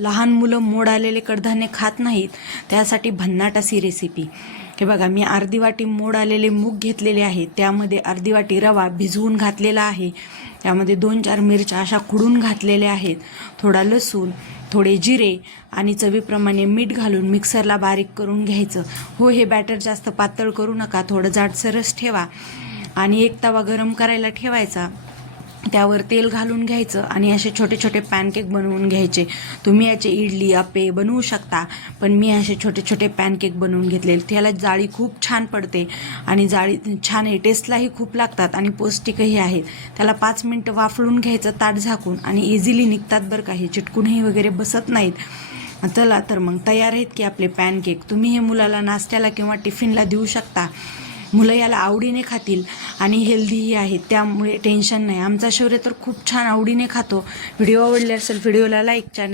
लहान मुलं मोड आलेले कडधान्य खात नाहीत, त्यासाठी भन्नाट अशी रेसिपी. हे बघा, मी अर्धी वाटी मोड आलेले मूग घेतलेले आहेत, त्यामध्ये अर्धी वाटी रवा भिजवून घातलेला आहे, त्यामध्ये 2-4 मिरच्या अशा खुडून घातलेल्या आहेत, थोडा लसूण, थोडे जिरे आणि चवीप्रमाणे मीठ घालून मिक्सरला बारीक करून घ्यायचं. हो, हे बॅटर जास्त पातळ करू नका, थोडं जाडसरच ठेवा. आणि एक तवा गरम करायला ठेवायचा, त्यावर तेल घालून घ्यायचं आणि असे छोटे छोटे पॅनकेक बनवून घ्यायचे. तुम्ही याचे इडली अप्पे बनवू शकता, पण मी असे छोटे छोटे पॅनकेक बनवून घेतले. त्याला जाळी खूप छान पडते आणि जाळी छान आहे, टेस्टलाही खूप लागतात आणि पौष्टिकही आहेत. त्याला 5 मिनटं वाफळून घ्यायचं ताट झाकून आणि इझिली निघतात बरं का, हे चिटकूनही वगैरे बसत नाहीत. चला तर मग तयार आहेत की आपले पॅनकेक. तुम्ही हे मुलाला नाश्त्याला किंवा टिफिनला देऊ शकता. मुलं याला आवडीने खातील आणि हेल्दीही आहेत, त्यामुळे टेन्शन नाही. आमचा शौर्य तर खूप छान आवडीने खातो. व्हिडिओ आवडले असेल व्हिडिओला लाईक, चॅनल